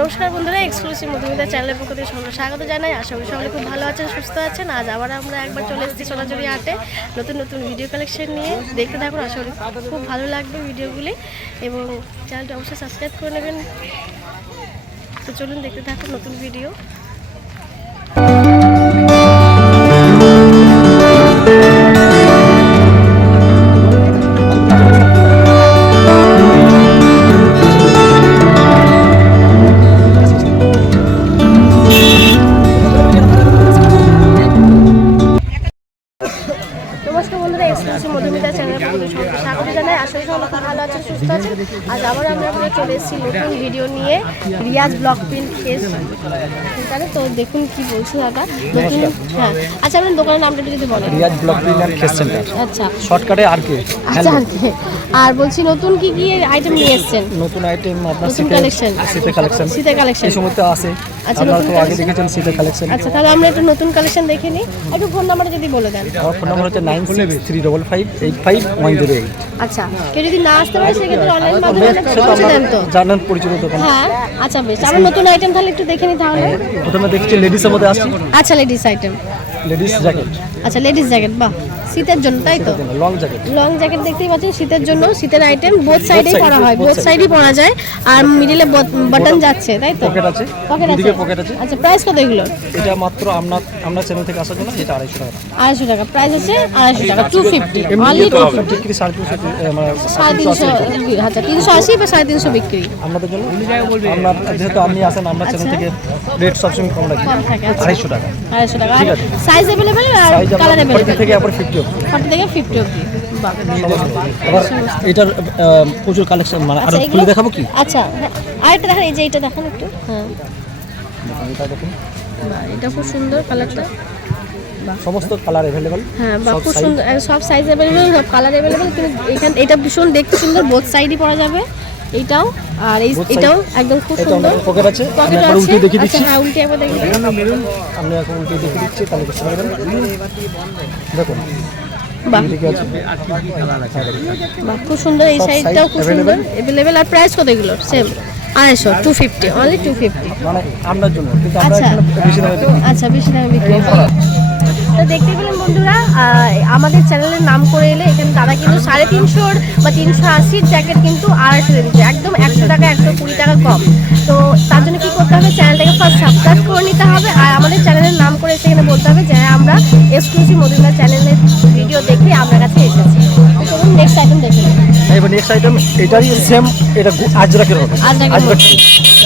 নমস্কার বন্ধুরা, এক্সক্লুসিভ মধুমিতা চ্যানেলের পক্ষ থেকে সকলকে স্বাগত জানাই। আশা করি সকলে খুব ভালো আছেন, সুস্থ আছেন। আজ আবার আমরা একবার চলে এসেছি সোনাঝুরি হাটে নতুন নতুন ভিডিও কালেকশন নিয়ে। দেখতে থাকুন, আশা করি খুব ভালো লাগবে ভিডিওগুলি এবং চ্যানেলটি অবশ্যই সাবস্ক্রাইব করে নেবেন। তো চলুন দেখতে থাকুন নতুন ভিডিও। নমস্কার বন্ধুরা, এক্সক্লুসিভ মধুমিতা চ্যানেলের পক্ষ থেকে সকলকে স্বাগত জানাই। আশা করি সকলে খুব ভালো আছেন, সুস্থ আছেন। আজ আবার আমরা চলে এসেছি নতুন ভিডিও নিয়ে রিয়াজ ব্লক প্রিন্ট কেস সেখানে। তো দেখুন কি বলছি দাদা নতুন। হ্যাঁ আচ্ছা, আপনার দোকানের নামটা একটু যদি বলেন। Riyaz block print and case centre. আচ্ছা, শর্টকাটে আরকে। আচ্ছা আরকে। আর বলছি নতুন কি কি আইটেম নিয়ে এসেছেন? নতুন আইটেম আপনার নতুন কালেকশন, শীতের কালেকশন। শীতের কালেকশন এই সময়তে আছে। আচ্ছা, আপনারা নতুন তো আগে দেখেছেন শীতের কালেকশন। আচ্ছা, তাহলে আমরা একটু নতুন কালেকশন দেখে নিই। একটু ফোন নাম্বারটা যদি বলে দেন। আমার ফোন নাম্বার হচ্ছে 9635585108। আচ্ছা, কেউ যদি না আসতে পারে সেক্ষেত্রে অনলাইন মাধ্যমে পৌঁছে দেন তো? জানেন পরিচিত দোকান। হ্যাঁ আচ্ছা বেশ, আমরা নতুন আইটেম তাহলে একটু দেখে নিই তাহলে। প্রথমে দেখছি লেডিসের মধ্যে আসছি। আচ্ছা, লেডিস আইটেম। Ladies jacket. আচ্ছা, লেডিস জ্যাকেট, বাহ, শীতের জন্য তাই তো? Long jacket. লং জ্যাকেট দেখতেই পাচ্ছেন, শীতের জন্য। শীতের আইটেম বোথ সাইডেই পরা হয়, বোথ সাইডেই পরা যায়। আর মিডিলে বাটন যাচ্ছে তাই তো? পকেট আছে, পকেট আছে, দুদিকে পকেট আছে। আচ্ছা, প্রাইস কত এগুলো? এটা মাত্র আমরা চ্যানেল থেকে আসার জন্য এটা 250 টাকা। 250 টাকা প্রাইস আছে, 250 টাকা, 250 অনলি 250। বিক্রি 350 মানে 350, আচ্ছা 380 বা 350 বিক্রি আপনাদের জন্য। আমরা যেহেতু আপনি আসেন, আমরা চ্যানেল থেকে রেট সবসময় কম রাখি, কম থাকে। আচ্ছা, 250 টাকা। 250 টাকা। ঠিক আছে। সাইজ अवेलेबल আর সাইজ কালার আপনার अवेलेबल 40 থেকে আবার 50 অবধি। 40 থেকে 50 অবধি, বাহ। আবার এটার প্রচুর কালেকশন, মানে আরো আচ্ছা, খুলে দেখাবো কি? আচ্ছা হ্যাঁ, আরেকটা দেখেন, এই যে এটা দেখেন একটু। হ্যাঁ এটা দেখুন, বাহ, এটা খুব সুন্দর কালারটা। সমস্ত কালার अवेलेबल। হ্যাঁ বাহ, খুব সুন্দর, সব সাইজ अवेलेबल, সব কালার अवेलेबल। কিন্তু এখানে এটা ভীষণ দেখতে সুন্দর, বোথ সাইডই পরা যাবে। এইটাও আর এটাও একদম খুব সুন্দর। পকেট আছে, আমি পকেট একবার আছে। উল্টে দেখিয়ে আচ্ছা দিচ্ছি। হ্যাঁ, উল্টে একবার দেখিয়ে দিন। আমি এখন উল্টে দেখিয়ে দিচ্ছি, তাহলে বুঝতে পারবেন। দেখুন বাহ এদিকে আছে। বাহ, খুব সুন্দর। এই সব সাইজটাও size খুব সুন্দর, अवेलेबल। আর প্রাইস কত এগুলোর? Same 250, 250 only 250। মানে আপনার জন্য, কিন্তু আমরা আচ্ছা এখানে বেশি দামে দিই। আচ্ছা, বেশি দামে বিক্রি করি। তো দেখতে পেলেন বন্ধুরা, আমাদের চ্যানেলের নাম করে এলে এখানে দাদা কিন্তু 350 বা 380 জ্যাকেট কিন্তু 250 দিচ্ছে, একদম 100 টাকা 120 টাকা কম। তো তার জন্য কি করতে হবে, চ্যানেলটাকে ফার্স্ট সাবস্ক্রাইব করে নিতে হবে। আর আমাদের চ্যানেলের নাম করে এসে এখানে বলতে হবে যে আমরা এক্সক্লুসিভ মধুমিতা চ্যানেলের ভিডিও দেখে আপনার কাছে এসেছি। তো চলুন নেক্সট আইটেম দেখে নিই। এবার নেক্সট আইটেম এটারই সেম, এটা আজরাকের হবে। আজরাক।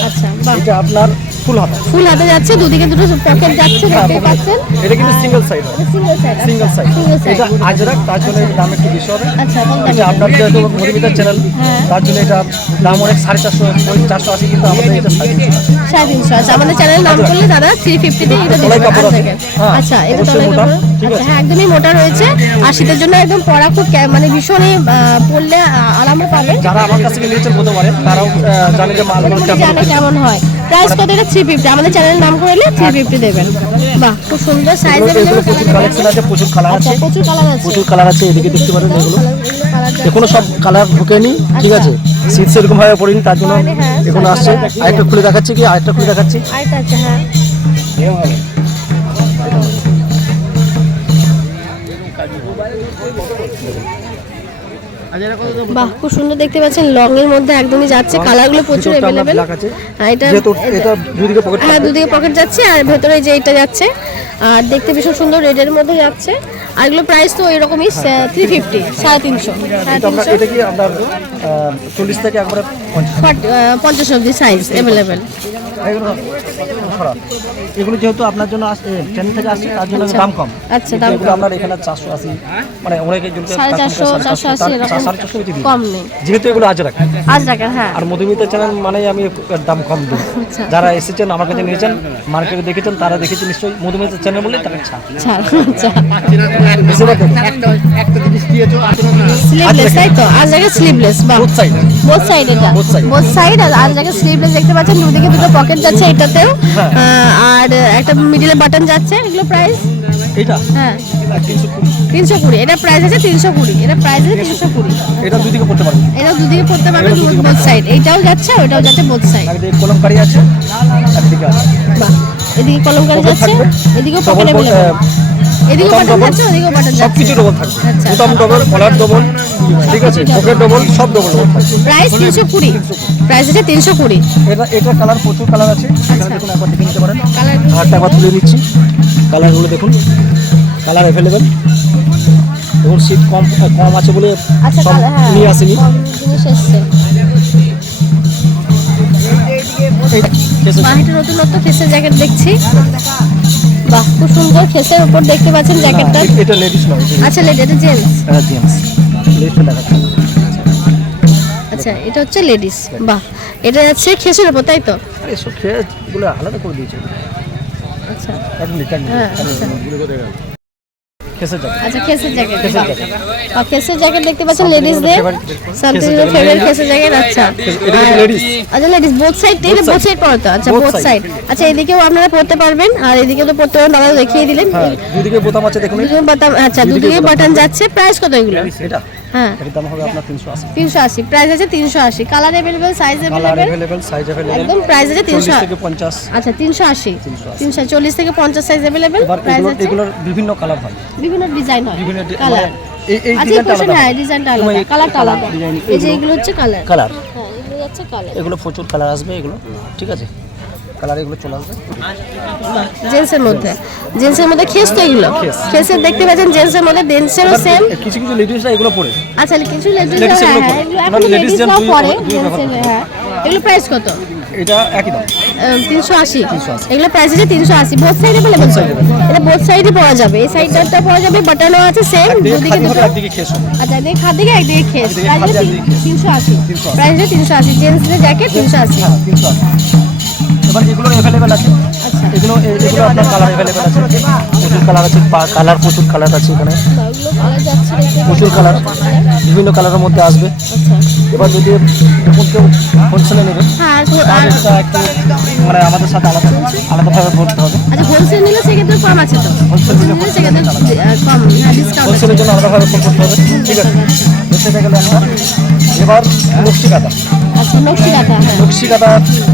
আচ্ছা বাহ, এটা আপনার ফুল হাতা। ফুল হাতে যাচ্ছে, দুদিকে দুটো পকেট যাচ্ছে, দেখতে পাচ্ছেন। এটা কিন্তু সিঙ্গেল সাইড হবে। Single side, single side. Single side. এটা আজরাক, তার জন্য এর দাম একটু বেশি হবে। আচ্ছা, কম এটা দামে। আপনার যেহেতু মধুমিতার চ্যানেল, হ্যাঁ। তার জন্য এটা দাম অনেক 450, 480, কিন্তু আমাদের এটা 350 টাকা। 350। আচ্ছা, আমাদের চ্যানেলের নাম করলে দাদা 350 তে এটা তলায় দিবেন। কাপড় আছে। হ্যাঁ, আচ্ছা, এটা অবশ্যই তলায় মোটা, কাপড়। ঠিক আচ্ছা আছে। হ্যাঁ, একদমই মোটা রয়েছে। আর শীতের জন্য একদম পরা খুব মানে ভীষণই পরলে আরাম পাবেন। যারা আমার কাছ থেকে নিয়েছেন বলতে পারেন, তারাও জানে যে মালগুলো জানে কেমন হয়। প্রাইস কত? এটা 350। আমাদের চ্যানেলের নাম করলে 350 দেবেন। বাহ, খুব সুন্দর সাইজ। এগুলো প্রচুর কালেকশন আছে, প্রচুর কালার আচ্ছা, আছে, প্রচুর কালার আছে। প্রচুর কালার আছে। এদিকে দেখতে পারেন এগুলো কালার এখনো সব কালার ঢোকেনি, ঠিক আছে। শীত সেরকম ভাবে পড়েনি, তার জন্য হ্যাঁ, এখন আসছে। আরেকটা খুলে দেখাচ্ছি কি, আরেকটা খুলে দেখাচ্ছি। আরেকটা আছে, হ্যাঁ বাহ, খুব সুন্দর দেখতে পাচ্ছেন। লং এর মধ্যে একদমই যাচ্ছে, কালারগুলো প্রচুর अवेलेबल। এটা এটা দুদিকে পকেট। হ্যাঁ, দুদিকে পকেট যাচ্ছে আর ভেতরে যে এটা যাচ্ছে। আর দেখতে ভীষণ সুন্দর, রেডের মধ্যে যাচ্ছে। আর এগুলো প্রাইস তো এরকমই 350, 350, এটা কি আপনার 40 থেকে একবারে 50 অবধি সাইজ अवेलेबल। এগুলো যেহেতু আপনার জন্য চ্যানেল থেকে আসছে, তার জন্য দাম কম। আচ্ছা, দাম এগুলো আপনার এখানে 480, মানে অনেকে 450, 480 এরকম কম নেই, যেহেতু এগুলো আজরাক। হ্যাঁ। আর মধুমিতা চ্যানেল মানে আমি এর দাম কম দিই। আচ্ছা। যারা এসেছেন আমার কাছে নিয়েছেন, মার্কেটে দেখেছেন, তারা দেখেছেন নিশ্চয়ই মধুমিতা চ্যানেল বলে তাকে ছাড়। আচ্ছা, একটা জিনিস দিয়েছো স্লিভলেস তাই তো? আর জায়গায় স্লিভলেস, বাহ, বোথ সাইড। Both side. এটা বোথ সাইড। আর জায়গায় স্লিভলেস দেখতে পাচ্ছেন, দুদিকে দুটো পকেট যাচ্ছে এটাতেও। আর একটা মিডলে বাটন যাচ্ছে। এগুলো প্রাইস এটা হ্যাঁ 320, এটা প্রাইস আছে 320, এটা প্রাইস আছে 320। এটা দুদিকে পড়তে পারবে, এটা দুদিকে পড়তে পারবে, বোথ সাইড, এইটাও যাচ্ছে ওইটাও যাচ্ছে, বোথ সাইড। একদিকে কলমকারি আছে, একদিকে আছে। বাহ, এদিকে কলমকারি যাচ্ছে, এদিকেও পকেট अवेलेबल, এদিকেও বাটন যাচ্ছে, ওদিকেও বাটন যাচ্ছে, সবকিছু ডবল থাকবে, আচ্ছা। বোতাম ডবল, কলার ডবল, ঠিক আছে, পকেট ডবল, সব ডবল ডবল থাকবে। প্রাইস 320, প্রাইস আছে 320। এটা কালার প্রচুর কালার আছে, এখানে দেখুন একবার দেখে নিতে পারেন। কালার কালারটা একবার তুলে নিচ্ছি, কালারগুলো দেখুন, কালার অ্যাভেলেবেল। এবং সিট কম আছে বলে আচ্ছা, সব হ্যাঁ, নিয়ে আসেনি। কম জিনিস এসছে। বাহ, এটা নতুনত্ব খেসের জ্যাকেট দেখছি। বাহ, খুব সুন্দর খেসের উপর দেখতে পাচ্ছেন জ্যাকেটটা। এটা লেডিস নয়, আচ্ছা, এটা জেন্টস। এটা জেন্টস। লেডিসটা দেখাচ্ছি। আচ্ছা, এটা হচ্ছে লেডিস। বাহ, এটা যাচ্ছে খেসের উপর, তাই তো? এসব খেয়েগুলো আলাদা করে দিয়েছে। আচ্ছা, এক মিনিট হ্যাঁ, আচ্ছা। খেসের জ্যাকেট। আচ্ছা, খেসের জ্যাকেট। খেসের বাহ। জ্যাকেট। আর খেসের জ্যাকেট দেখতে পাচ্ছেন লেডিসদের, সামথিং ফেভারিট খেসের জ্যাকেট। আচ্ছা, এটা কিন্তু লেডিস। আচ্ছা, লেডিস বোথ সাইড, এটা বোথ সাইড পড়া তো? আচ্ছা, Both বোথ side। সাইড। আচ্ছা, এদিকেও আপনারা পড়তে পারবেন, আর এদিকেও তো পড়তে পারবেন, দাদা দেখিয়ে দিলেন। হ্যাঁ, দুদিকে বোতাম আছে দেখুন। দুদিকে বাটন, আচ্ছা, দুদিকে বাটন যাচ্ছে। প্রাইস কত এগুলো? এটা হ্যাঁ, এর দাম হবে আপনার 380। 380, প্রাইস আছে 380। Colour available, size colour available, available, size available. একদম প্রাইস আছে 40 300। থেকে 50। আচ্ছা, 380, 380। 40 থেকে 50 সাইজ अवेलेबल। এবার প্রাইস আছে এগুলোর বিভিন্ন কালার হয়, বিভিন্ন ডিজাইন হয়, বিভিন্ন কালার। এই আচ্ছা, ডিজাইনটা কোশ্চেন, আলাদা। হ্যাঁ, ডিজাইনটা আলাদা, তোমার এই কালারটা আলাদা। ডিজাইন, এই যে এগুলো হচ্ছে কালার, কালার, হ্যাঁ, এগুলো যাচ্ছে কালার। এগুলো প্রচুর কালার আসবে, এগুলো ঠিক আছে, কালার এগুলো চলে আসবে। জেন্টসের মধ্যে, জেন্টসের মধ্যে খেস তো এগুলো, খেসের দেখতে পাচ্ছেন জেন্টসের মধ্যে, জেন্টসেরও সেম। কিছু কিছু লেডিসরা এগুলো পরে। আচ্ছা, কিছু লেডিস, Ladies হ্যাঁ, এগুলো হ্যাঁ, পরে। এগুলো না, এখন ladies লেডিসরাও যেমন পরে, দুই জেন্টসের, হ্যাঁ। এগুলো প্রাইস কত? এটা একই দাম। 380। এগুলো প্রাইস আছে 380, বোথ সাইড अवेलेबल। এটা বোথ সাইডে পরা যাবে, এই সাইডটা পরা যাবে, বাটনও আছে সেম, একদিকে দুদিকে খাদি হবে, দুটো। একদিকে খেস হবে। আচ্ছা, একদিকে খাদিকে, একদিকে খেস। একদিকে প্রাইস খাদি, একদিকে খেস। 380, প্রাইস আছে 380। জেন্টসদের জ্যাকেট 380। হ্যাঁ, 380। এবার এগুলো অ্যাভেলেবেল আছে, আচ্ছা, এগুলো আপনার কালার অ্যাভেলেবেল আছে, প্রচুর কালার আছে, কালার প্রচুর কালার আছে এখানে, এগুলো কালার যাচ্ছে, দেখতে প্রচুর কালার, বিভিন্ন কালারের মধ্যে আসবে। আচ্ছা, এবার যদি যখন কেউ হোলসেলে নেবে, হ্যাঁ, আর তাহলে এটা একটু মানে আমাদের সাথে আলাদাভাবে বলতে হবে। আচ্ছা, হোলসেল নিলে সেক্ষেত্রে কম আছে তো? হোলসেল নিলে সেক্ষেত্রে কম, হ্যাঁ, ডিসকাউন্ট আছে। হোলসেলের জন্য আলাদাভাবে ফোন করতে হবে, ঠিক আছে। সেটা গেলে একটা। এবার নকশি কাঁথা, আচ্ছা, নকশি কাঁথা, হ্যাঁ, নকশি কাঁথা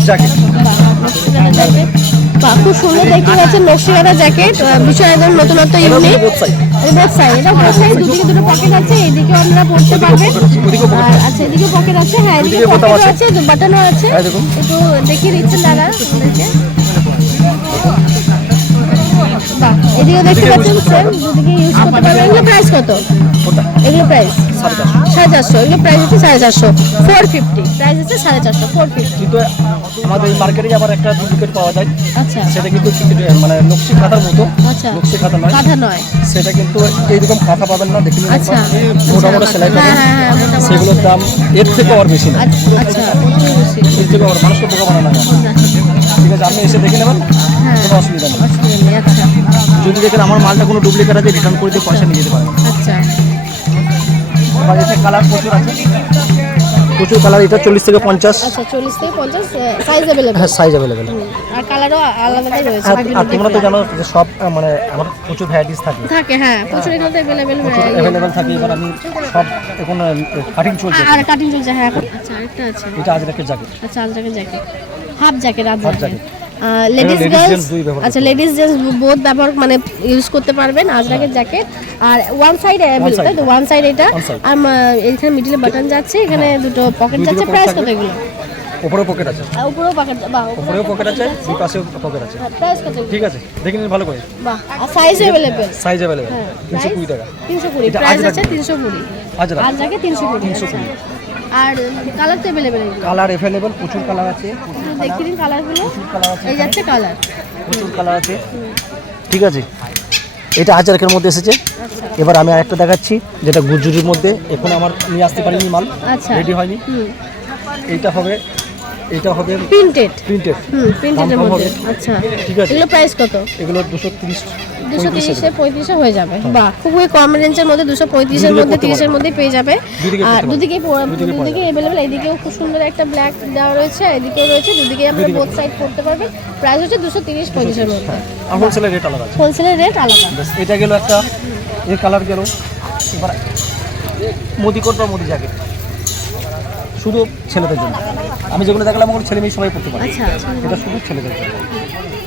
জ্যাকেট। নকশি কাঁথা জ্যাকেট। বাহ, খুব সুন্দর দেখতে পাচ্ছেন নকশি কাঁথা জ্যাকেট, ভীষণ একদম নতুনত্ব, unique. Both side, both side, এটা বোথ সাইড, দুদিকে দুটো পকেট আছে, এইদিকে আপনারা পড়তে পারবেন। ওদিকেও pocket আর আচ্ছা, এদিকে পকেট আছে, হ্যাঁ, এদিকে ওদিকে বোতাম পকেটও আছে। আছে, বাটনও আছে। হ্যাঁ, দেখুন। একটু দেখিয়ে দিচ্ছেন দাদা আমাদেরকে। বাহ, এদিকে দেখতে পাচ্ছেন সেম, দুদিকে ইউজ করতে পারবেন। এগুলো প্রাইস কত? ওটা এগুলো প্রাইস 450। 450, এগুলো প্রাইস হচ্ছে 450, 450, প্রাইস হচ্ছে 450, 450। কিন্তু আমাদের এই মার্কেটে আবার একটা ডুপ্লিকেট পাওয়া যায়, আচ্ছা, সেটা কিন্তু মানে নকশি কাঁথার মতো, আচ্ছা, নকশি কাঁথা নয়, কাঁথা নয়। সেটা কিন্তু এইরকম কাঁথা পাবেন না, দেখে নিন আচ্ছা, একবার। মোটা মোটা সেলাই হ্যাঁ, পাবেন, হ্যাঁ, হ্যাঁ, মোটা মোটা। সেগুলোর দাম এর থেকে আর বেশি না, আচ্ছা, প্রচুর বেশি। এর থেকে আর মানুষকে বোকা বানানো যায় না। ঠিক আছে, আপনি এসে দেখে নেবেন, হ্যাঁ, কোনো অসুবিধা নেই। অসুবিধা নেই। আচ্ছা, যদি দেখেন আমার মালটা কোনো ডুপ্লিকেট আছে, রিটার্ন করে দিয়ে পয়সা নিয়ে যেতে পারেন। আচ্ছা, এবার এতে কালার প্রচুর আছে, প্রচুর কালার, এটা 40 থেকে 50। আচ্ছা, 40 থেকে 50 সাইজ अवेलेबल। হ্যাঁ, সাইজ অ্যাভেলেবেল। আর কালারও আলাদাই রয়েছে, আর তোমরা তো জানো যে সব মানে আমার প্রচুর ভ্যারাইটিস থাকে, থাকে, হ্যাঁ, প্রচুর এগুলোতে अवेलेबल অ্যাভেলেবেল থাকে। এবার আমি সব এখন কাটিং চলছে। আর কাটিং চলছে, হ্যাঁ, এখন। আচ্ছা, আরেকটা আছে। এটা আজরাকের জ্যাকেট, আচ্ছা, আজরাকের জ্যাকেট, হাফ জ্যাকেট, হাফ আজরাকের। Jacket. Ladies ladies, girls, gents দুই ব্যবহার আচ্ছা, লেডিস জেন্টস বোথ ব্যবহার মানে ইউজ করতে পারবেন আজরাকের জ্যাকেট। আর ওয়ান সাইড अवेलेबल, তাই তো? ওয়ান সাইড এটা। One side। আর এখানে মিডলে বাটন যাচ্ছে, এখানে দুটো পকেট দুই যাচ্ছে। দিকে প্রাইস pocket কত এগুলো? উপরেও পকেট আছে, আর উপরেও পকেট, বাহ, উপরেও পকেট আছে, দুই পাশেও পকেট আছে। প্রাইস কত এগুলো? ঠিক আছে, দেখে নিন ভালো করে। বাহ, আর সাইজ अवेलेबल, সাইজ অ্যাভেলেবেল, হ্যাঁ, 320 টাকা। 320, এটা প্রাইস আজরাক। আছে 320। আজরাক। আজরাকে 320। আর কালার তো अवेलेबल এগুলো। কালার অ্যাভেলেবেল, প্রচুর কালার আছে, একটু দেখিয়ে দিন কালারগুলো। কালার আছে, এই যাচ্ছে কালার। প্রচুর কালার আছে। ঠিক আছে, এটা আজরাকের মধ্যে এসেছে। আচ্ছা, এবার আমি আরেকটা দেখাচ্ছি, যেটা গুজুরির মধ্যে, এখন আমার নিয়ে আসতে পারিনি মাল, আচ্ছা, রেডি হয়নি। এটা হবে প্রিন্টেড। প্রিন্টেড, প্রিন্টেডের দাম কম মধ্যে। হবে। আচ্ছা, ঠিক আছে। এগুলো প্রাইস কত? এগুলো 230 230 35 হয়ে যাবে। বাহ, খুবই কম রেঞ্জের মধ্যে, 235 এর মধ্যে, 30 এর মধ্যে পেয়ে যাবে। দুদিকে আর পড়তে দুদিকে দুদিকে দুদিকে अवेलेबल, এদিকেও খুব সুন্দর একটা ব্ল্যাক দেওয়া রয়েছে, এদিকেও রয়েছে, দুদিকে আমরা বোথ সাইড করতে পারবেন। প্রাইস হচ্ছে 230 35 এর মধ্যে। আর হোলসেলের রেট আলাদা আছে। হোলসেলের রেট আলাদা। ব্যাস, এটা গেল একটা এর কালার গেল। এবার মোদি কোট বা মোদি জ্যাকেট শুধু ছেলেদের জন্য। আমি যেগুলো দেখালাম ওগুলো ছেলে মেয়ে সবাই পড়তে পারে। আচ্ছা আচ্ছা এটা শুধু ছেলেদের জন্য।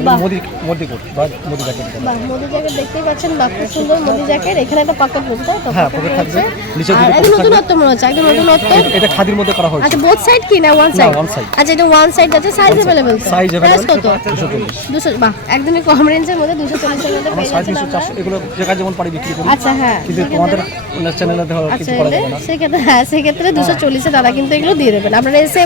বাহ। মোদি মোদি কোট বা মোদি জ্যাকেট। বাহ, মোদি জ্যাকেট দেখতেই পাচ্ছেন, বাহ খুব সুন্দর মোদি জ্যাকেট। এখানে একটা পকেট রয়েছে, তাই তো? হ্যাঁ, pocket pocket থাকবে। রয়েছে। নিচে আর দুটো একদম pocket নতুনত্ব মনে হচ্ছে, একদম নতুনত্ব। এটা খাদির মধ্যে করা হয়েছে। আচ্ছা, বোথ সাইড কি না ওয়ান না, সাইড? one side। আচ্ছা, এটা ওয়ান সাইড আছে, size available. Size price available কত? 240। 200, বাহ একদমই কম রেঞ্জের মধ্যে 240 এর মধ্যে আমরা পেয়ে 350 যাচ্ছেন 400 আপনারা। এগুলো জায়গা যেমন পারি বিক্রি করি। আচ্ছা হ্যাঁ, কিন্তু তোমাদের চ্যানেলে দেওয়া আচ্ছা কিছু করা এলে যাবে না। সেক্ষেত্রে হ্যাঁ, সেক্ষেত্রে 240 দাদা কিন্তু এগুলো দিয়ে দেবেন। আপনারা এসে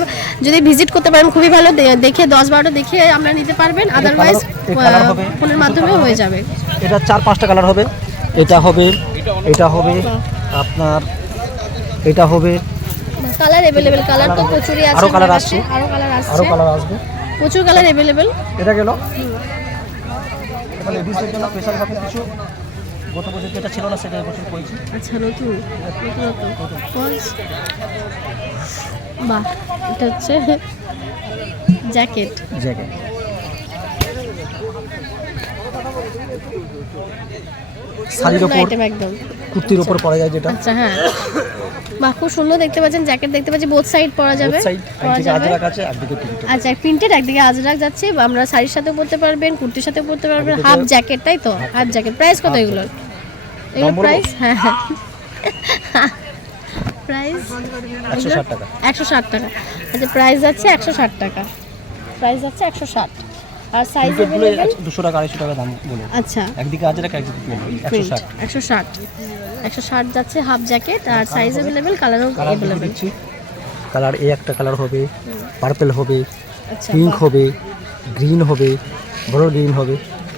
যদি ভিজিট করতে পারেন খুবই ভালো, দেখে 10-12টা দেখে আমরা নিতে পারবেন। আদারওয়াইজ কালার হবে। ফোনের মাধ্যমেও হয়ে যাবে। এটা 4-5টা কালার হবে। এটা হবে, এটা হবে, আপনার এটা হবে, কালার अवेलेबल। কালার তো প্রচুরই আছে, আরো কালার আমার আসছে। কাছে আরো কালার আসছে, আরো কালার আসবে। প্রচুর কালার अवेलेबल। এটা গেল। এটা লেডিসদের জন্য স্পেশাল ভাবে কিছু গত বছর যেটা ছিল না সেটা এবছর করেছি। আচ্ছা, নতুন ফলস। বাহ, এটা হচ্ছে জ্যাকেট। জ্যাকেট শাড়ির উপর, আইটেম একদম। কুর্তির উপর পরা যায় যেটা। আচ্ছা হ্যাঁ, বাহ খুব সুন্দর দেখতে পাচ্ছেন। জ্যাকেট দেখতে পাচ্ছি, বোথ সাইড পরা যাবে, সাইড পরা একদিকে যাবে। আজরাক আছে একদিকে প্রিন্ট। আচ্ছা, প্রিন্টেড একদিকে আজরাক যাচ্ছে। আমরা শাড়ির সাথে পরতে পারবেন, কুর্তির সাথে পরতে পারবেন। একদিকে- হাফ জ্যাকেট, তাই তো? হাফ জ্যাকেট প্রাইস কত এগুলোর? এগুলো বলবো? প্রাইস হ্যাঁ হ্যাঁ প্রাইস 160 টাকা। 160 টাকা। আচ্ছা, প্রাইস যাচ্ছে 160 টাকা। প্রাইস যাচ্ছে 160। আর সাইজ প্রিন্টেডগুলো अवेलेबल। 200 টাকা 250 টাকা দাম বলে। আচ্ছা, একদিকে আজরাক একদিকে প্রিন্ট। প্রিন্ট 160। 160 যাচ্ছে হাফ জ্যাকেট। আর সাইজ अवेलेबल, কালারও কালার अवेलेबल। দিচ্ছি। কালার এই একটা কালার হবে, পার্পল হবে, আচ্ছা, পিঙ্ক হবে, গ্রিন হবে, বড় গ্রিন হবে।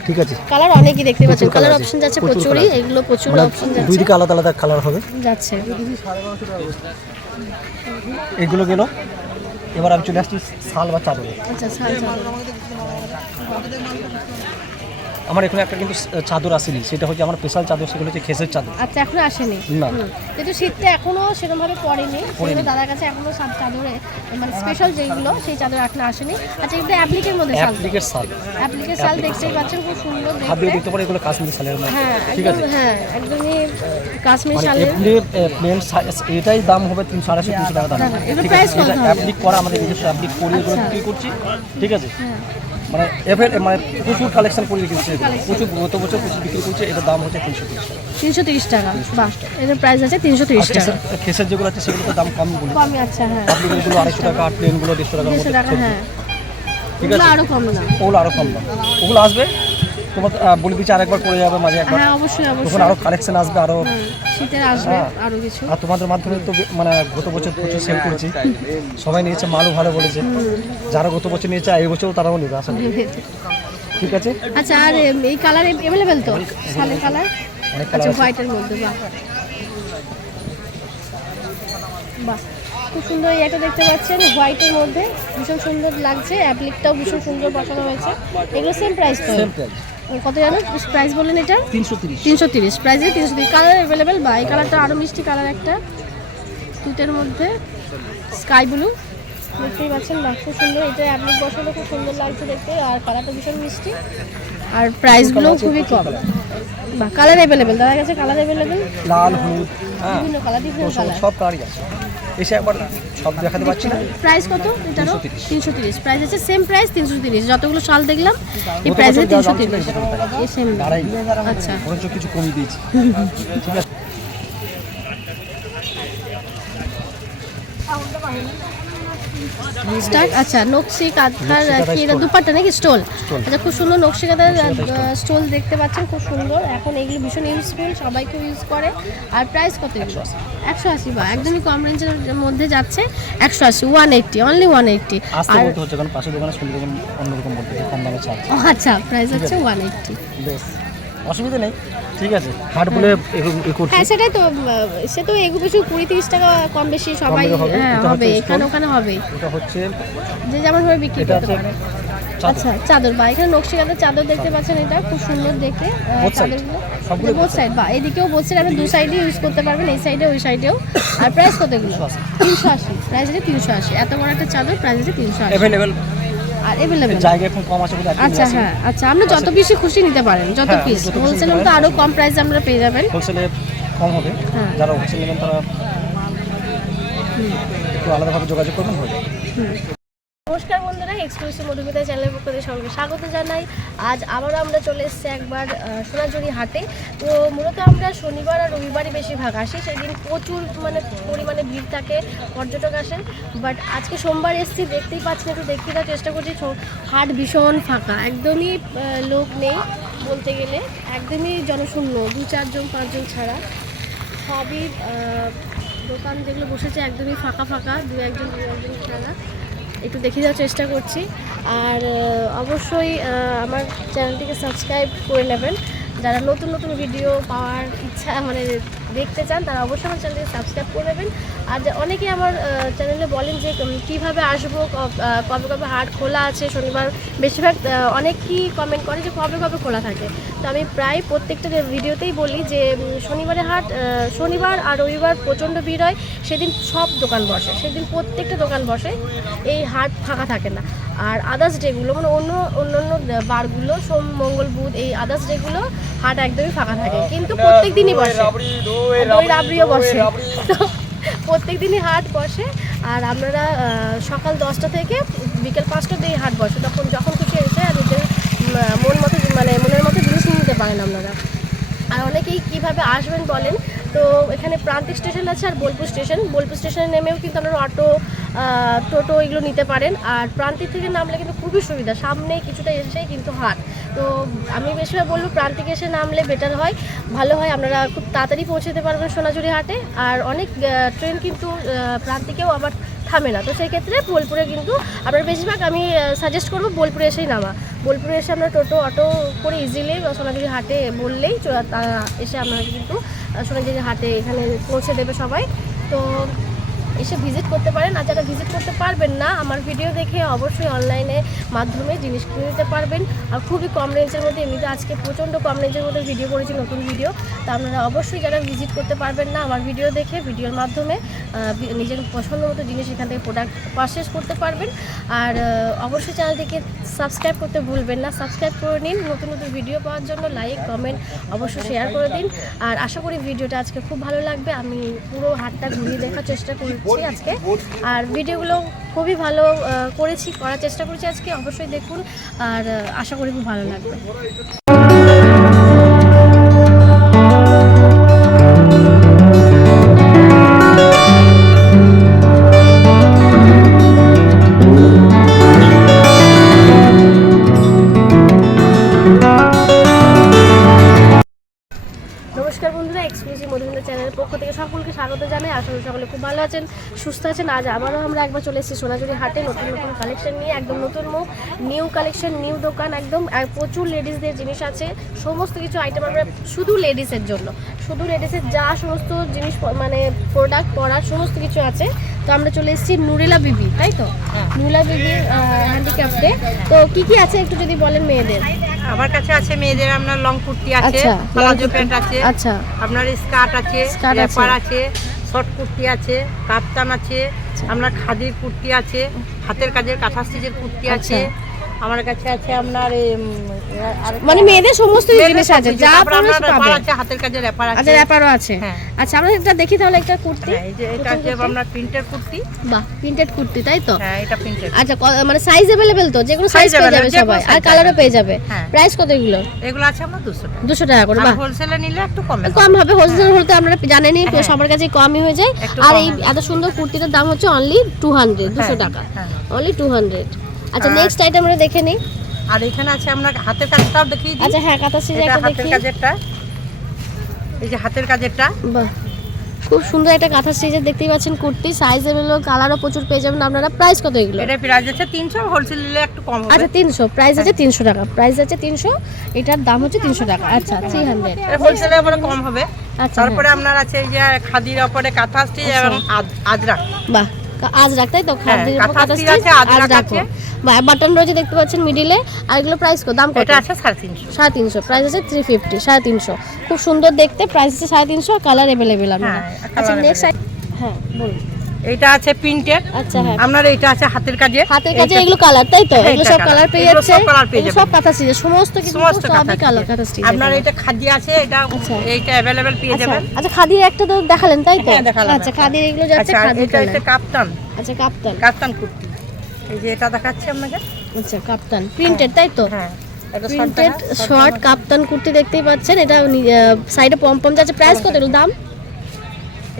ঠিক আছে, কালার অনেকই দেখতে পাচ্ছেন। প্রচুর কালার colour আছে, অপশন যাচ্ছে প্রচুর প্রচুরই, colour আছে। এগুলো প্রচুর মানে অপশন দুই যাচ্ছে দিকে আলাদা আলাদা কালার হবে। যাচ্ছে। এগুলো গেল। এবার আমি চলে আসছি শাল বা চাদরে। আচ্ছা, সাইজ আমার এখানে একটা কিন্তু চাদর আসেনি, সেটা হচ্ছে আমার স্পেশাল চাদর, সেগুলো হচ্ছে খেসের চাদর। আচ্ছা, এখনো আসেনি। না। কিন্তু শীতটা এখনো সেরকম ভাবে পড়েনি। সেগুলো দাদার কাছে এখনো সব চাদরে মানে স্পেশাল যেগুলো সেই চাদর এখনো আসেনি। আচ্ছা, এটা অ্যাপ্লিকের মধ্যে শাল। অ্যাপ্লিকের শাল, অ্যাপ্লিকের শাল দেখতেই পাচ্ছেন, খুব সুন্দর হাত দিয়ে দেখতে। দেখতে পারে এগুলো কাশ্মীরি শালের মধ্যে। হ্যাঁ ঠিক একদম, আছে, হ্যাঁ একদমই কাশ্মীর মানে শালের। প্লেন এটাই দাম হবে 350-300 টাকা দাম। না, না, এগুলো ঠিক price আছে, কত এটা হবে? অ্যাপ্লিক করা, আমাদের নিজস্ব অ্যাপ্লিক করি, এগুলো আচ্ছা। বিক্রি করছি। ঠিক আছে, হ্যাঁ, মানে মানে প্রচুর কালেকশন করে রেখেছি, প্রচুর গত বছর প্রচুর বিক্রি করছে। এটার দাম হচ্ছে 330 টাকা। 330 টাকা। বাহ, এটার প্রাইস আছে 330 টাকা। খেসের যেগুলো আছে সেগুলো তো দাম কম বলি। কমই, আচ্ছা হ্যাঁ, অ্যাপ্লিকেরগুলো 250 টাকা, আর প্লেনগুলো 150 টাকার 150 মধ্যে টাকা। চলছে। হ্যাঁ, ঠিক ওগুলো আছে, আরো কম না। ওগুলো আরও কম দাম। ওগুলো আসবে, তোমার বলে দিচ্ছি আরেকবার করে যাবে মাঝে একবার, হ্যাঁ অবশ্যই তখন অবশ্যই। আরও কালেকশন আসবে আরও। হ্যাঁ, শীতের আসবে হ্যাঁ। আরো কিছু। আর তোমাদের মাধ্যমে তো মানে গত বছর প্রচুর সেল করেছি, সবাই নিয়েছে, মালও ভালো বলেছে। যারা গত বছর নিয়েছে এই বছরও তারাও নেবে আসলে। ঠিক আছে, আচ্ছা, আর এই কালার अवेलेबल তো? শালের কালার অনেক আচ্ছা, কালার আছে। হোয়াইটের মধ্যে। বাহ বাহ, খুব সুন্দর। এটা দেখতে পাচ্ছেন হোয়াইটের মধ্যে, ভীষণ সুন্দর লাগছে। অ্যাপ্লিকটাও ভীষণ সুন্দর বসানো হয়েছে। এগুলো সেম প্রাইস তো? সেম প্রাইস কত জানো প্রাইস বললেন এটা? 330। 330 প্রাইসে 330। Colour available. বা এই কালারটা আরও মিষ্টি কালার, একটা তুতের মধ্যে স্কাই ব্লু দেখতেই পাচ্ছেন। বাহ খুব সুন্দর। এটা অ্যাপ্লিক বসানো খুব সুন্দর লাগছে দেখতে, আর কালারটা ভীষণ মিষ্টি, আর প্রাইসগুলো খুবই কম। বাহ, কালার अवेलेबल দাদার কাছে, কালার अवेलेबल লাল, হলুদ, হ্যাঁ, বিভিন্ন কালার, বিভিন্ন তো কালার। সব কালারই আছে। এসে একবার সব দেখাতে পারছি না। প্রাইস কত এটারও? 330। 330 প্রাইস আছে, সেম প্রাইস 330। যতগুলো শাল দেখলাম এই গত প্রাইসে বছর যা দাম ছিল 330। সেরকম টাকা। এই সেম। বাড়াই আচ্ছা, বরঞ্চ কিছু কমিয়ে দিয়েছি। ঠিক আছে, স্টার্ট। আচ্ছা, নকশি কাঁথার নকশি কি এটা? কাঁথার দুপাট্টা নাকি স্টোল? Stole। আচ্ছা, খুব সুন্দর নকশি কাঁথার নকশি কাঁথার স্টোল দেখতে পাচ্ছেন, খুব সুন্দর। এখন এগুলো ভীষণ ইউজফুল, সবাইকে ইউজ করে। আর প্রাইস কত? 180। বা একদমই কম রেঞ্জের মধ্যে যাচ্ছে। 180, 180, অনলি 180। আসতে আর বলতে হচ্ছে, কারণ পাশের দোকানে শুনতে দোকান অন্যরকম বলতে কম দামে ছাড়। ও আচ্ছা, প্রাইস হচ্ছে 180। বেশ, অসুবিধা নেই। ঠিক আছে, হাট বলে করছি। হ্যাঁ সেটাই তো, সে তো এগুলো কিছু 20-30 টাকা কম বেশি সবাই বেশি হবে। হ্যাঁ এটা হবে, হচ্ছে এখানে stone। ওখানে হবে, এটা হচ্ছে, যে যেমন ভাবে বিক্রি এটা করতে হচ্ছে পারে। চাদর। আচ্ছা, চাদর। বা এখানে নকশি কাঁথার চাদর দেখতে পাচ্ছেন, এটা খুব সুন্দর দেখে। Both side। চাদরগুলো সবগুলো বোথ সাইড। বা এদিকেও বোথ সাইড, আপনি দু সাইডে ইউজ করতে পারবেন, এই সাইডে ওই সাইডেও। আর প্রাইস কত এগুলো? 380। প্রাইস আছে 380। এত বড় একটা চাদর, প্রাইস আছে 380। অ্যাভেলেবেল আর अवेलेबल জায়গা এখন কম আছে বলে একদম আচ্ছা হ্যাঁ আচ্ছা আপনি যত বেশি খুশি নিতে পারেন যত হ্যাঁ, পিস যত piece হোলসেল নিতে তো পারেন। আরো কম প্রাইসে আমরা পেয়ে যাবেন হোলসেলে কম হবে হ্যাঁ। যারা হোলসেল নেবেন তারা একটু আলাদাভাবে যোগাযোগ করবেন হয়ে যাবে। নমস্কার বন্ধুরা, এক্সক্লুসিভ মধুমিতা চ্যানেলের পক্ষ থেকে সবাইকে স্বাগত জানাই। আজ আবারও আমরা চলে এসেছি একবার সোনাঝুরি হাটে। তো মূলত আমরা শনিবার আর রবিবারই বেশিরভাগ আসি, সেদিন প্রচুর পরিমাণে ভিড় থাকে, পর্যটক আসেন। বাট আজকে সোমবার এসেছি, দেখতেই পাচ্ছেন, একটু দেখিয়ে দেওয়ার চেষ্টা করছি। হাট ভীষণ ফাঁকা, একদমই লোক নেই বলতে গেলে, একদমই জনশূন্য, 2-4 5 ছাড়া। সবই দোকান যেগুলো বসেছে একদমই ফাঁকা, 2-1 ছাড়া। একটু দেখিয়ে দেওয়ার চেষ্টা করছি। আর অবশ্যই আমার চ্যানেলটিকে সাবস্ক্রাইব করে নেবেন। যারা নতুন ভিডিও পাওয়ার ইচ্ছা দেখতে চান তারা অবশ্যই আমার চ্যানেলটিকে সাবস্ক্রাইব করে নেবেন। আর অনেকেই আমার চ্যানেলে বলেন যে কীভাবে আসবো, কবে হাট খোলা আছে শনিবার। বেশিরভাগ অনেকেই কমেন্ট করে যে কবে খোলা থাকে। তো আমি প্রায় প্রত্যেকটা ভিডিওতেই বলি যে শনিবারে হাট, শনিবার আর রবিবার প্রচণ্ড ভিড় হয়, সেদিন সব দোকান বসে, সেদিন প্রত্যেকটা দোকান বসে, এই হাট ফাঁকা থাকে না। আর আদার্স ডেগুলো অন্যান্য বারগুলো, সোম মঙ্গল বুধ, এই আদার্স ডেগুলো হাট একদমই ফাঁকা থাকে, কিন্তু প্রত্যেক দিনই বসে, দই রাবড়িও বসে। তো প্রত্যেক দিনই হাট বসে। আর আপনারা সকাল 10টা থেকে বিকেল 5টা দিয়ে হাট বসে, যখন খুশি এসে আর নিজের মনের মতো জিনিস নিতে পারেন আপনারা। আর অনেকেই কীভাবে আসবেন বলেন, তো এখানে প্রান্তিক স্টেশন আছে আর বোলপুর স্টেশনে নেমেও কিন্তু আপনারা অটো, টোটো এগুলো নিতে পারেন। আর প্রান্তিক থেকে নামলে কিন্তু খুবই সুবিধা, সামনেই কিছুটা এসেই কিন্তু হাট। তো আমি বেশিরভাগ বলবো প্রান্তিক এসে নামলে বেটার হয়, ভালো হয়, আপনারা খুব তাড়াতাড়ি পৌঁছতে পারবেন সোনাঝুরি হাটে। আর অনেক ট্রেন কিন্তু প্রান্তিকেও আবার থামে না, তো সেই ক্ষেত্রে বোলপুরে কিন্তু আপনার বেশিরভাগ আমি সাজেস্ট করবো বোলপুরে এসেই নামা। বোলপুরে এসে আমরা টোটো, অটো করে ইজিলি সোনাঝুরি হাটে বললেই এসে আপনারা কিন্তু সোনাঝুরি হাটে এখানে পৌঁছে দেবে সবাই। তো এসে ভিজিট করতে পারেন। আর যারা ভিজিট করতে পারবেন না, আমার ভিডিও দেখে অবশ্যই অনলাইনে মাধ্যমে জিনিস কিনে নিতে পারবেন। আর খুবই কম রেঞ্জের মধ্যে, এমনিতে আজকে প্রচণ্ড কম রেঞ্জের মধ্যে ভিডিও করেছি, নতুন ভিডিও। তো আপনারা অবশ্যই যারা ভিজিট করতে পারবেন না, আমার ভিডিও দেখে ভিডিওর মাধ্যমে নিজের পছন্দ মতো জিনিস এখান থেকে প্রোডাক্ট পারচেস করতে পারবেন। আর অবশ্যই চ্যানেলটিকে সাবস্ক্রাইব করতে ভুলবেন না, সাবস্ক্রাইব করে নিন নতুন ভিডিও পাওয়ার জন্য। লাইক কমেন্ট অবশ্যই শেয়ার করে দিন। আর আশা করি ভিডিওটা আজকে খুব ভালো লাগবে। আমি পুরো হাটটা ঘুরিয়ে দেখার চেষ্টা করছি আজকে, আর ভিডিওগুলো খুবই ভালো করার চেষ্টা করছি আজকে। অবশ্যই দেখুন, আর আশা করি খুব ভালো লাগবে। নমস্কার বন্ধুরা, এক্সক্লুসিভ মধুমিতা চ্যানেলের পক্ষ থেকে সকলকে স্বাগত জানাই। আশা করি সকলে খুব ভালো আছেন, সুস্থ আছেন। আজ আবারও আমরা একবার চলে এসেছি সোনাঝুরি হাটে নতুন কালেকশন নিয়ে, একদম নতুন মুখ, নিউ কালেকশন, নিউ দোকান একদম। আর প্রচুর লেডিসদের জিনিস আছে, সমস্ত কিছু আইটেম আমরা শুধু লেডিসের জন্য, শুধু লেডিসের যা সমস্ত জিনিস প্রোডাক্ট পরার সমস্ত কিছু আছে। তো আমরা চলে এসেছি নুরিলা বিবি, তাই তো? নুরিলা বিবির হ্যান্ডিক্রাফটে। তো কি আছে একটু যদি বলেন মেয়েদের। আমার কাছে আছে মেয়েদের আপনার লং কুর্তি আছে, আচ্ছা, প্লাজো প্যান্ট আছে, আচ্ছা, আপনার স্কার্ট আছে, র্যাপার আছে, শর্ট কুর্তি আছে, কাপ্তান আছে, আপনার খাদির কুর্তি আছে, হাতের কাজের কাঁথা স্টিচের কুর্তি আছে। আমার কাছে আছে আপনার মেয়েদের সমস্ত জিনিস আছে, যা পাবেন। আছে হাতের কাজের র্যাপার আছে। আচ্ছা, র্যাপারও আছে। আচ্ছা, আমরা এটা দেখি তাহলে। একটা কুর্তি, এই যে এটা আছে আপনার প্রিন্টেড কুর্তি। বাহ, প্রিন্টেড কুর্তি, তাই তো? হ্যাঁ, এটা প্রিন্টেড। আচ্ছা, সাইজ अवेलेबल তো? যেকোনো সাইজ পেয়ে যাবে সবাই, আর কালারও পেয়ে যাবে। প্রাইস কত এগুলো? এগুলো আছে আপনার 200 টাকা। 200 টাকা করে। বাহ, হোলসেলে নিলে একটু কম হবে। হোলসেল হলে আমরা জানেনই সবার কাছে কমই হয়ে যায়। আর এই এত সুন্দর কুর্তিটার দাম হচ্ছে অনলি 200 টাকা, অনলি 200। আচ্ছা, নেক্সট আইটেম আমরা দেখে নিই। আর এখানে আছে আমরা হাতের কাজটাও দেখিয়ে দিই। আচ্ছা, হ্যাঁ, কাঁথা স্টিচ একটা হাতের দেখি। কাজেরটা, এই যে হাতের কাজেরটা, বাহ, খুব সুন্দর একটা কাঁথা স্টিচের দেখতেই পাচ্ছেন কুর্তি। সাইজ अवेलेबल, কালারও প্রচুর পেয়ে যাবেন আপনারা। প্রাইস কত এগুলো? এটা প্রাইস আছে 300, হোলসেল নিলে একটু কম হবে। আচ্ছা, 300, প্রাইস আছে 300 টাকা, প্রাইস আছে 300, এটার দাম হচ্ছে 300 টাকা। আচ্ছা, 300, এটা হোলসেলে আবার কম হবে। আচ্ছা, তারপরে আপনার আছে এই যে খাদির উপরে কাঁথা স্টিচ এবং আজরাক। বাহ, আজরাক, তাই তো? খাদির উপর কাঁথা স্টিচ, আজরাক আছে। বাটন রয়েছে দেখতে পাচ্ছেন মিডিলে। আর এগুলো প্রাইস কত? দাম কত? এটা আছে 350। 350, প্রাইস আছে 350, 350। খুব সুন্দর দেখতে, প্রাইস আছে 350, কালার अवेलेबल আপনারা। আচ্ছা, নেক্সট, হ্যাঁ বলুন। এটা আছে প্রিন্টেড, আচ্ছা হ্যাঁ আপনার এটা আছে হাতের কাজে। হাতের কাছে এগুলো কালার তাই তো? এগুলো সব কালার পেয়ে এগুলো যাচ্ছে, সব colour পেয়ে এগুলো সব যাবেন। কাঁথা স্টিচের সমস্ত কিছু সমস্ত সবই কাঁথা কালার স্টিচ। কাঁথা স্টিচ। আপনার এটা খাদি আছে, এটা আচ্ছা। এইটা অ্যাভেলেবেল পেয়ে আচ্ছা যাবেন। আচ্ছা খাদির একটা তো দেখালেন তাই তো? হ্যাঁ, দেখালাম আচ্ছা একটা। খাদির এগুলো যাচ্ছে আচ্ছা, আর খাদির এটা হচ্ছে কালার। কাপ্তান, আচ্ছা কাপ্তান। কাপ্তান কুর্তি। এই যে এটা দেখাচ্ছি আপনাকে। আচ্ছা কাপ্তান প্রিন্টেড তাই তো? হ্যাঁ, এটা প্রিন্টেড শর্ট কাপ্তান কুর্তি দেখতেই পাচ্ছেন। এটা সাইডে পম যাচ্ছে। প্রাইস কত এর দাম?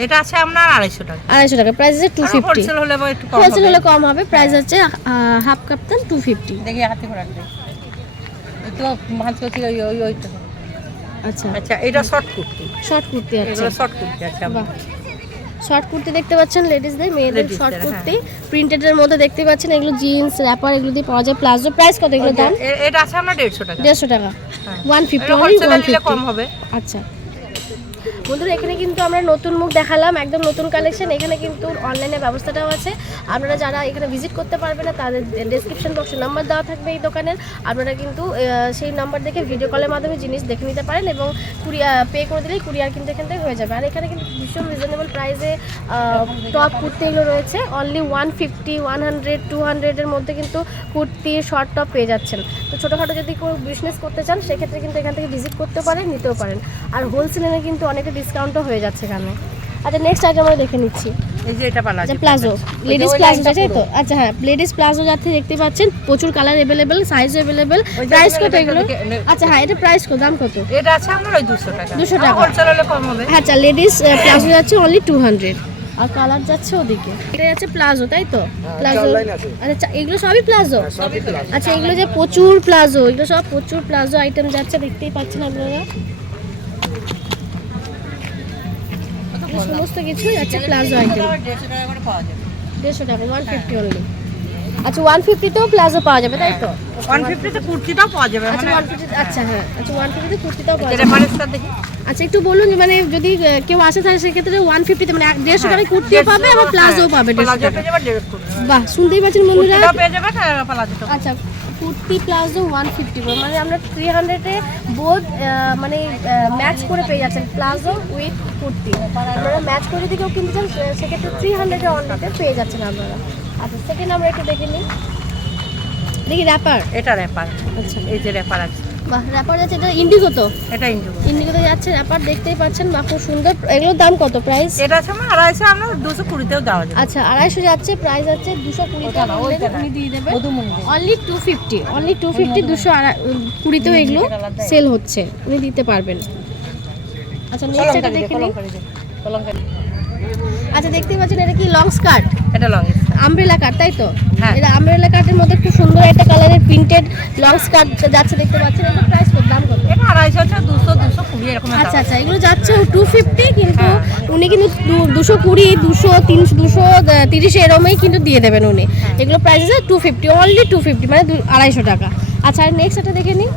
এটা আছে আপনার 250 টাকা। 250 টাকা। প্রাইস আছে 250। হোলসেল হলে একটু কম হোলসেল হবে। হলে কম হবে। প্রাইস আছে হাফ কাপ্তান 250। দেখি হাতে করে রাখবে। একটু ভাঁজ করছি ওই তো। আচ্ছা আচ্ছা, এটা শর্ট কুর্তি। শর্ট কুর্তি আছে। এগুলো শর্ট কুর্তি আছে বাহ, আপনার। শর্ট কুর্তি দেখতে পাচ্ছেন লেডিসদের, মেয়েদের Ladies শর্ট দের, কুর্তি প্রিন্টেডের মধ্যে দেখতে পাচ্ছেন। এগুলো জিন্স র্যাপার এগুলো দিয়ে পাওয়া যায়। প্লাজো প্রাইস কত এগুলো দাম? এটা আছে আপনার 150 টাকা। 150 টাকা। হ্যাঁ। 150 এটা অনলি wholesale নিলে 150 কম হবে। আচ্ছা বন্ধুরা, এখানে কিন্তু আমরা নতুন মুখ দেখালাম, একদম নতুন কালেকশন। এখানে কিন্তু অনলাইনে ব্যবস্থাটাও আছে। আপনারা যারা এখানে ভিজিট করতে পারবেন না তাদের ডেসক্রিপশন বক্সে নাম্বার দেওয়া থাকবে এই দোকানের। আপনারা কিন্তু সেই নাম্বার দেখে ভিডিও কলের মাধ্যমে জিনিস দেখে নিতে পারেন এবং কুরিয়ার পে করে দিলেই কুরিয়ার কিন্তু এখান থেকে হয়ে যাবে। আর এখানে কিন্তু ভীষণ রিজনেবল প্রাইসে টপ কুর্তি এগুলো রয়েছে। অনলি 150, 100, 200 মধ্যে কিন্তু কুর্তি শর্ট টপ পেয়ে যাচ্ছেন। তো ছোটোখাটো যদি কোনো বিজনেস করতে চান সেক্ষেত্রে কিন্তু এখান থেকে ভিজিট করতে পারেন, নিতেও পারেন। আর হোলসেলে কিন্তু অনেকটা ডিসকাউন্টও হয়ে যাচ্ছে এখানে। আচ্ছা নেক্সট আইটেম আমরা দেখে নিচ্ছি। এই যে এটা আচ্ছা প্লাজো। প্লাজো, লেডিস প্লাজো তাই তো? আচ্ছা হ্যাঁ, লেডিস প্লাজো যাচ্ছে দেখতে পাচ্ছেন। প্রচুর colour available, size available. Price কত এগুলো? আচ্ছা হ্যাঁ, এটা প্রাইস কত, দাম কত? এটা আছে আপনার ওই 200 টাকা। 200 টাকা। হোলসেল হলে কম হবে। হ্যাঁ আচ্ছা, লেডিস প্লাজো যাচ্ছে অনলি 200 আর কালার যাচ্ছে ওদিকে। এটা যাচ্ছে প্লাজো তাই তো? প্লাজো আচ্ছা এগুলো সবই প্লাজো। আচ্ছা এগুলো যে প্রচুর প্লাজো, এগুলো সব প্রচুর প্লাজো আইটেম যাচ্ছে দেখতেই পাচ্ছেন আপনারা। সমস্ত কিছু যাচ্ছে প্লাজো আইটেম। 150 টাকা করে পাওয়া যাবে। 150 টাকা, 150 অনলি। আচ্ছা 150 তেও প্লাজো পাওয়া যাবে তাই তো? 150 তে কুর্তিটাও পাওয়া যাবে। আচ্ছা মানে 150, আচ্ছা হ্যাঁ, আচ্ছা 150 তে কুর্তিটাও পাওয়া এটা যাবে। রেফারেন্সটা দেখি। আচ্ছা একটু বলুন যে মানে যদি কেউ আসে তাহলে সেক্ষেত্রে 150 তে মানে 150 টাকায় কুর্তিও পাবে আবার প্লাজোও পাবে 150 প্লাজো টাকা। পেয়ে যাবে 150 টাকা। বাহ, শুনতেই পাচ্ছেন বন্ধুরা। কুর্তিটাও পেয়ে যাবে আর প্লাজোটাও। আচ্ছা কুর্তি প্লাজো 150 করে মানে আমরা 300 এ বোধ মানে ম্যাচ করে পেয়ে যাচ্ছেন প্লাজো উইথ কুর্তি। আপনারা ম্যাচ করে যদি কেউ কিনতে চান সেক্ষেত্রে 300 এ অনলিতে পেয়ে যাচ্ছেন আপনারা। আচ্ছা সেকেন্ড আমরা একটু দেখে নিই, দেখি র্যাপার। এটা র্যাপার। আচ্ছা এই যে র্যাপার আছে। বাহ, র্যাপার যাচ্ছে। এটা ইন্ডিগো তো? এটা ইন্ডিগো। ইন্ডিগোতে যাচ্ছে র্যাপার দেখতেই পাচ্ছেন। বাহ খুব সুন্দর। এগুলোর দাম কত প্রাইস? এটা আছে আমার 250, আমরা 220 তেও দেওয়া যাবে। আচ্ছা 250 যাচ্ছে, প্রাইস আছে 220 টাকা উনি দিয়ে দেবে। অনলি 250, অনলি 250, 220 তেও এগুলো সেল হচ্ছে, উনি দিতে পারবেন। আচ্ছা নেক্সট এটা দেখে নিই। কলমকারী। আচ্ছা দেখতেই পাচ্ছেন এটা কি লং স্কার্ট, এটা লং আমব্রেলা কাট তাই তো? হ্যাঁ। এটা আমব্রেলা কাটের মধ্যে খুব সুন্দর একটা কালারের প্রিন্টেড লং স্কার্ট যাচ্ছে দেখতে পাচ্ছেন। এটা প্রাইস কত, দাম কত? এটা 250 আছে, 200, 220 এরকম। আচ্ছা আচ্ছা এগুলো যাচ্ছে 250 কিন্তু উনি কিন্তু 220, 200, 300, 230 এরকমই কিন্তু দিয়ে দেবেন উনি। এগুলো প্রাইস আছে 250, অনলি 250 মানে 250 টাকা। আচ্ছা আর নেক্সট এটা দেখে নিই।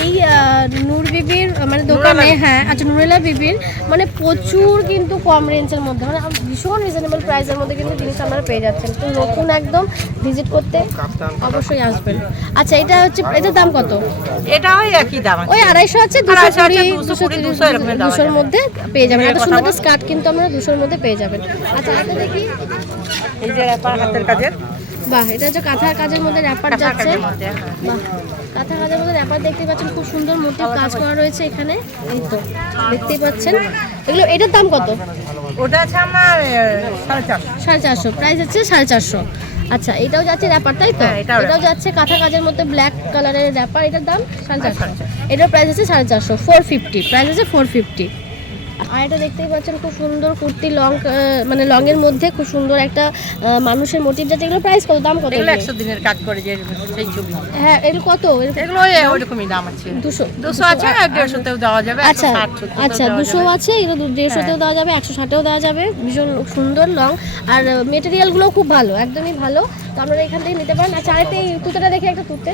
এই নূর বিবির মানে দোকানে, হ্যাঁ আচ্ছা নুরেলা বিবির মানে প্রচুর কিন্তু কম রেঞ্জের মধ্যে মানে ভীষণ রিজনেবল প্রাইসের মধ্যে কিন্তু জিনিস আপনারা পেয়ে যাচ্ছেন। তো নতুন একদম ভিজিট করতে অবশ্যই আসবেন। আচ্ছা এটা হচ্ছে, এটার দাম কত? এটা ওই একই দাম আছে। ওই 250 আছে, 250 আছে, 220, 200 এরকম দাম 200 মধ্যে পেয়ে যাবেন। এত সুন্দর একটা স্কার্ট কিন্তু আমরা 200 মধ্যে পেয়ে যাবেন। আচ্ছা এটা দেখি। এই যে র্যাপার হাতের কাজের। বাহ, এটা হচ্ছে কাঁথার কাজের মধ্যে র্যাপার কাঁথার যাচ্ছে। কাজের মধ্যে, হ্যাঁ। বাহ, কাঁথা কাজের মধ্যে র্যাপার দেখতে পাচ্ছেন, খুব সুন্দর মোটিভ কাজ করা রয়েছে এখানে। এই তো দেখতেই পাচ্ছেন। এগুলো এটার দাম কত? ওটা আছে আমার 450। 450, প্রাইস হচ্ছে 450। আচ্ছা এটাও যাচ্ছে র্যাপার তাই তো? হ্যাঁ, এটাও যাচ্ছে কাঁথা কাজের মধ্যে ব্ল্যাক কালারের র্যাপার। এটার দাম 450। এটার প্রাইস আছে 450, 450, প্রাইস আছে 450। আর এটা দেখতেই পাচ্ছেন খুব সুন্দর কুর্তি লং মানে লং এর মধ্যে খুব সুন্দর একটা মানুষের মোটিভ যাচ্ছে। এগুলো প্রাইস কত, দাম কত? এগুলো 100 দিনের কাজ করে যে সেই ছবি। হ্যাঁ এগুলো কত? এগুলো ওইরকমই দাম আছে। 200 আছে, 150 তেও দেওয়া যাবে। আচ্ছা 160 তেও আচ্ছা দেওয়া 200 যাবে। আছে, এগুলো 150 তেও দেওয়া যাবে, 160 দেওয়া যাবে। ভীষণ সুন্দর লং আর মেটেরিয়ালগুলো খুব ভালো, একদমই ভালো। তো আপনারা এখান থেকে নিতে পারেন। আচ্ছা আরেকটা এই তুতেটা দেখে, একটা তুতে।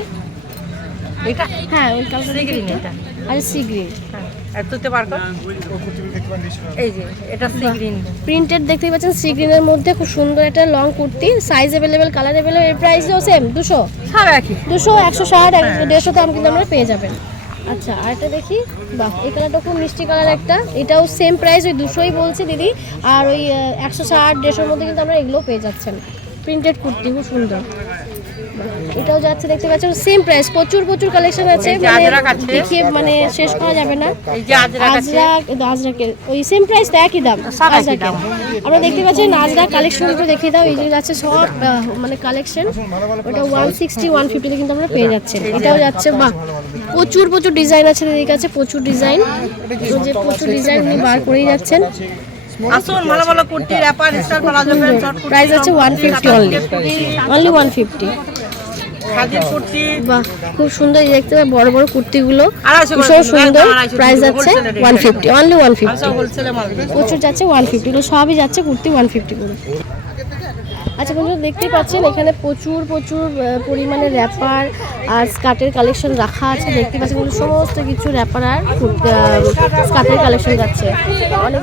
এটা হ্যাঁ ওই কালারটা সি দেখে গ্রিন একটু। এটা। আর সি গ্রিন। হ্যাঁ, আর তুতে বার কর। এই যে এটা সি গ্রিন। প্রিন্টেড দেখতেই পাচ্ছেন সি গ্রিনের মধ্যে খুব সুন্দর একটা long kurti, size available, colour available. এর প্রাইসও সেম 200, সব একই। 200, 160, 150 দাম কিন্তু আমরা পেয়ে যাবেন। আচ্ছা আরেকটা দেখি, বাহ এই কালারটা খুব মিষ্টি কালার একটা, এটাও সেম প্রাইস ওই 200ই বলছে দিদি। আর ওই 160-150-র মধ্যে কিন্তু আমরা এগুলো পেয়ে যাচ্ছেন, প্রিন্টেড কুর্তি খুব সুন্দর। এটাও যাচ্ছে দেখতে পাচ্ছেন সেম প্রাইস, প্রচুর প্রচুর কালেকশন আছে, এই যে মানে আজরাক আছে। দেখিয়ে মানে শেষ করা যাবে না। এই যে আজরাক আছে, আজরাকের ওই সেম প্রাইস তো একই দাম সব একই আজরাকের। দাম। আমরা দেখতে পাচ্ছেন আজরাক কালেকশনগুলো দেখিয়ে দাও, এই যে যাচ্ছে সব মানে কালেকশন, ওটা 160-150 কিন্তু আমরা পেয়ে যাচ্ছেন। এটাও যাচ্ছে, বাহ প্রচুর প্রচুর ডিজাইন আছে দিদির কাছে, প্রচুর ডিজাইন, যে প্রচুর ডিজাইন উনি বার করেই যাচ্ছেন। আসুন ভালো ভালো kurti wrapper style palazzo pant short kurti, price আছে 150 অনলি 150। খাদির কুর্তি বাহ খুব সুন্দর, এই দেখতে পাচ্ছেন বড় বড় কুর্তিগুলো 250 করে ভীষণ সুন্দর। একদম 250 প্রাইস যাচ্ছে wholesale rate। 150 অনলি 150। সব হোলসেলে মাল দিই। প্রচুর যাচ্ছে 150, এগুলো সবই যাচ্ছে কুর্তি 150 করে। আচ্ছা বন্ধুরা দেখতেই পাচ্ছেন এখানে প্রচুর প্রচুর পরিমাণে র্যাপার আর স্কার্টের কালেকশন রাখা আছে, দেখতে পাচ্ছেন এগুলো সমস্ত কিছু র্যাপার আর স্কার্টের কালেকশন যাচ্ছে, অনেক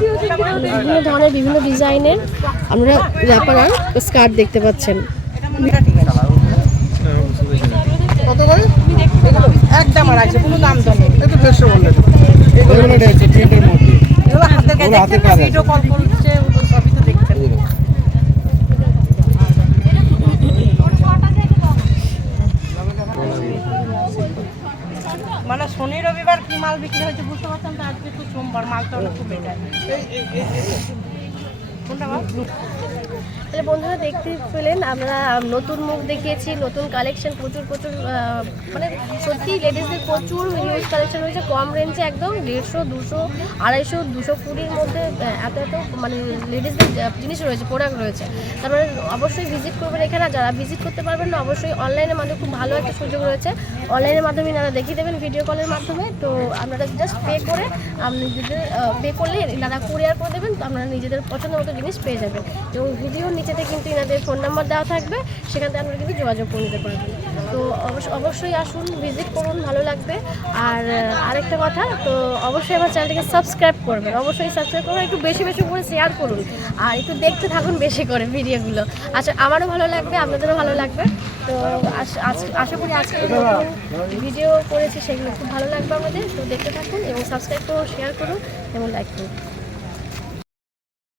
বিভিন্ন ধরনের বিভিন্ন ডিজাইনের আমরা র্যাপার আর স্কার্ট দেখতে পাচ্ছেন। কত করে? একদম আড়াইশো, কোনো দাম তো নেই। একটু 150 বললেন। এগুলো এটা হচ্ছে প্রিন্টের মধ্যে। এগুলো হাতের কাজ ওগুলো হাতের দেখছেন কাজ না, আছে। ভিডিও কল করছে, ওগুলো সবই তো দেখছেন। মানে শনি রবিবার কি মাল বিক্রি হয়েছে বুঝতে পারছেন তো, আজকে তো সোমবার, মালটা অনেক খুব বেটার। কোনটা মাল? তাহলে বন্ধুরা দেখতে পেলেন আমরা নতুন মুখ দেখিয়েছি, নতুন কালেকশন প্রচুর প্রচুর মানে সত্যি লেডিসদের প্রচুর হিউজ কালেকশন রয়েছে কম রেঞ্জে, একদম 150, 200, 250, 220-র মধ্যে এত এত মানে লেডিসদের জিনিস রয়েছে, প্রোডাক্ট রয়েছে। তারপরে অবশ্যই ভিজিট করবেন এখানে, আর যারা ভিজিট করতে পারবেন না অবশ্যই অনলাইনের মাধ্যমে খুব ভালো একটা সুযোগ রয়েছে, অনলাইনের মাধ্যমে এনারা দেখিয়ে দেবেন ভিডিও কলের মাধ্যমে। তো আপনারা জাস্ট পে করে নিজেদের পে করলে এনারা কুরিয়ার করে দেবেন, তো আপনারা নিজেদের পছন্দ মতো জিনিস পেয়ে যাবেন। এবং ভিডিওর নিচেতে কিন্তু এনাদের ফোন নাম্বার দেওয়া থাকবে, সেখান থেকে আপনারা কিন্তু যোগাযোগ করে নিতে পারবেন। তো অবশ্যই আসুন, ভিজিট করুন, ভালো লাগবে। আর আরেকটা কথা, তো অবশ্যই আমার চ্যানেলটাকে সাবস্ক্রাইব করবেন, অবশ্যই সাবস্ক্রাইব করবেন, একটু বেশি বেশি করে শেয়ার করুন আর একটু দেখতে থাকুন বেশি করে ভিডিওগুলো। আচ্ছা আমারও ভালো লাগবে, আপনাদেরও ভালো লাগবে। তো আশা করি আজকে ভিডিও করেছি সেগুলো খুব ভালো লাগবে আমাদের। তো দেখতে থাকুন এবং সাবস্ক্রাইব করুন, শেয়ার করুন এবং লাইক করুন।